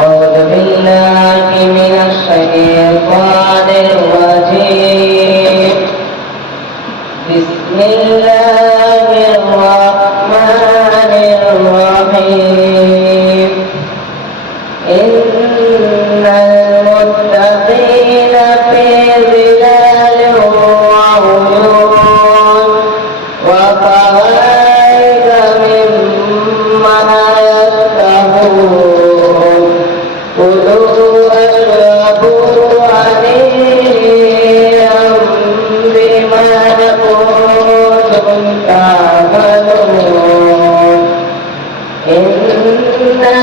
أعوذ بالله من الشيطان الرجيم. بسم الله الرحمن الرحيم. إن المتقين في ظلال وعيون وفوائد مما يشتهون كلوا واشربوا هنيئا بما كنتم تعملون. إنا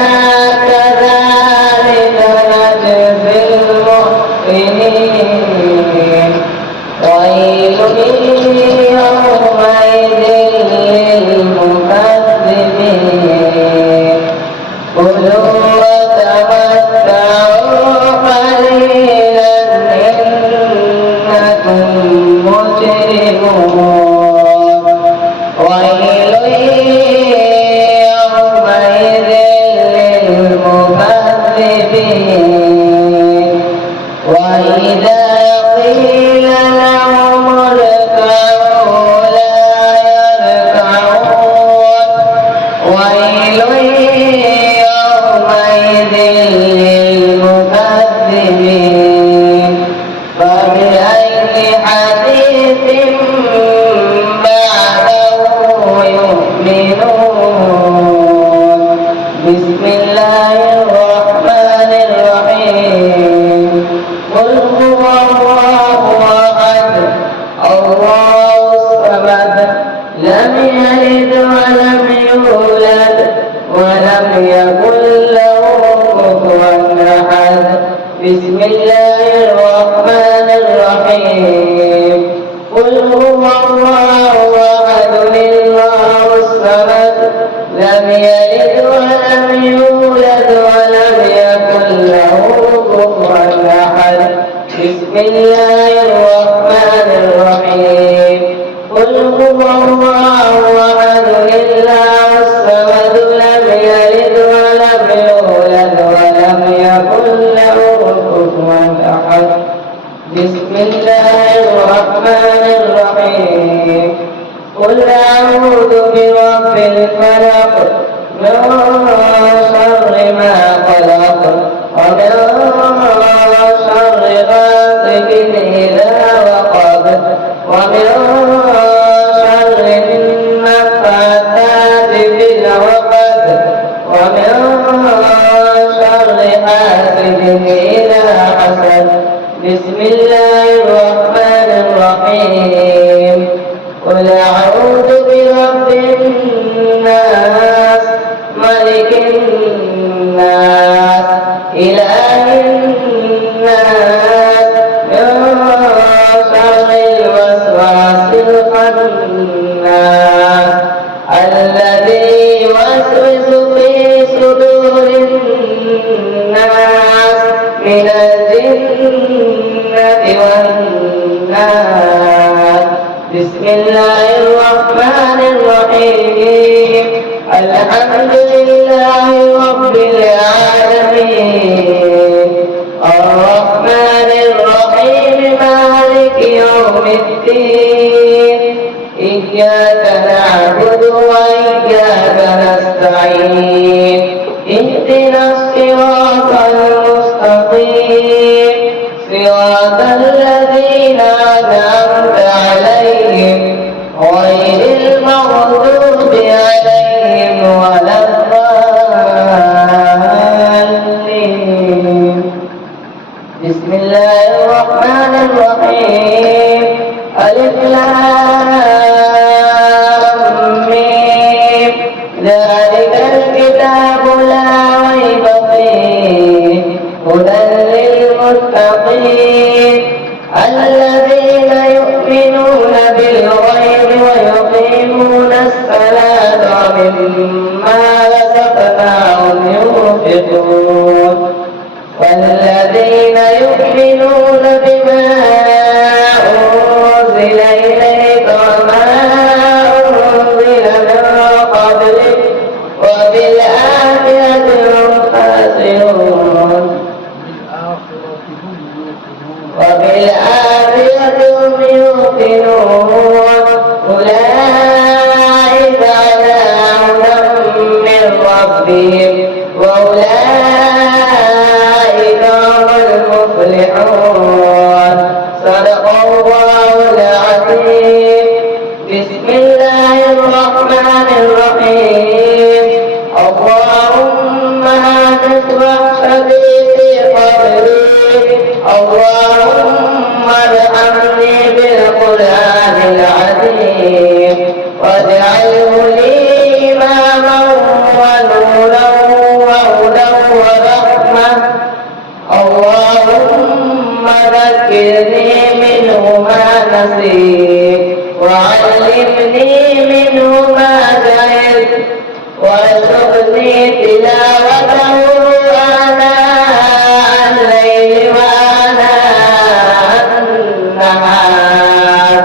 كذلك نجزي المحسنين. ويل يومئذ للمكذبين. كلوا وتمتعوا قليلا إنكم مجرمون. ويل يومئذ للمكذبين. وإذا قيل لهم اركعوا لا يركعون. ويل يومئذ للمكذبين. فبأي حديث بعده يؤمنون. بسم الله الرحمن الرحيم. قل هو الله أحد الله الصمد لم يلد ولم يولد ولم يكن له كفوا أحد. بسم الله الرحمن الرحيم. قل هو الله أحد الله الصمد لم يلد ولم يولد ولم يكن له كفوا أحد. بسم الله الرحمن الرحيم. قل هو الله أحد الله الصمد لم يلد ولم يولد ولم يكن له كفوا أحد. بسم الله الرحمن الرحيم. قل أعوذ برب الفلق من شر ما خلق ومن شر غاسق إذا وقب ومن شر النفاثات في العقد ومن شر حاسد إذا حسد. بسم الله الرحمن الرحيم. قل أعوذ برب الناس ملك الناس إله الناس من شر الوسواس الخناس الذي يوسوس في صدور الناس من الجنة والناس. بسم الله الرحمن الرحيم. الحمد لله رب العالمين الرحمن الرحيم مالك يوم الدين. إياك نعبد وإياك نستعين. اهدنا الصراط المستقيم صراط الذين أنعمت عليهم غير المغضوب عليهم ولا الضالين. بسم الله الرحمن الرحيم. ألف لام ميم. ذلك الكتاب لا ريب فيه هدى للمتقين الذين يؤمنون بالغيب ويقيمون الصلاة ومما رزقناهم ينفقون. والذين يؤمنون بما أنزل إليك وما أنزل من قبلك وبالآخرة هم خاسرون. ربهم وأولئك هم المفلحون. صدق الله العظيم. بسم الله الرحمن الرحيم. اللهم اشرح صدري قبري. اللهم ارحمني بالقرآن العظيم واجعله لي إماما ونورا وهدى ورحمة. اللهم ذكرني منه ما نسيت وعلمني منه ما جهلت وارزقني تلاوته آناء الليل وآناء النهار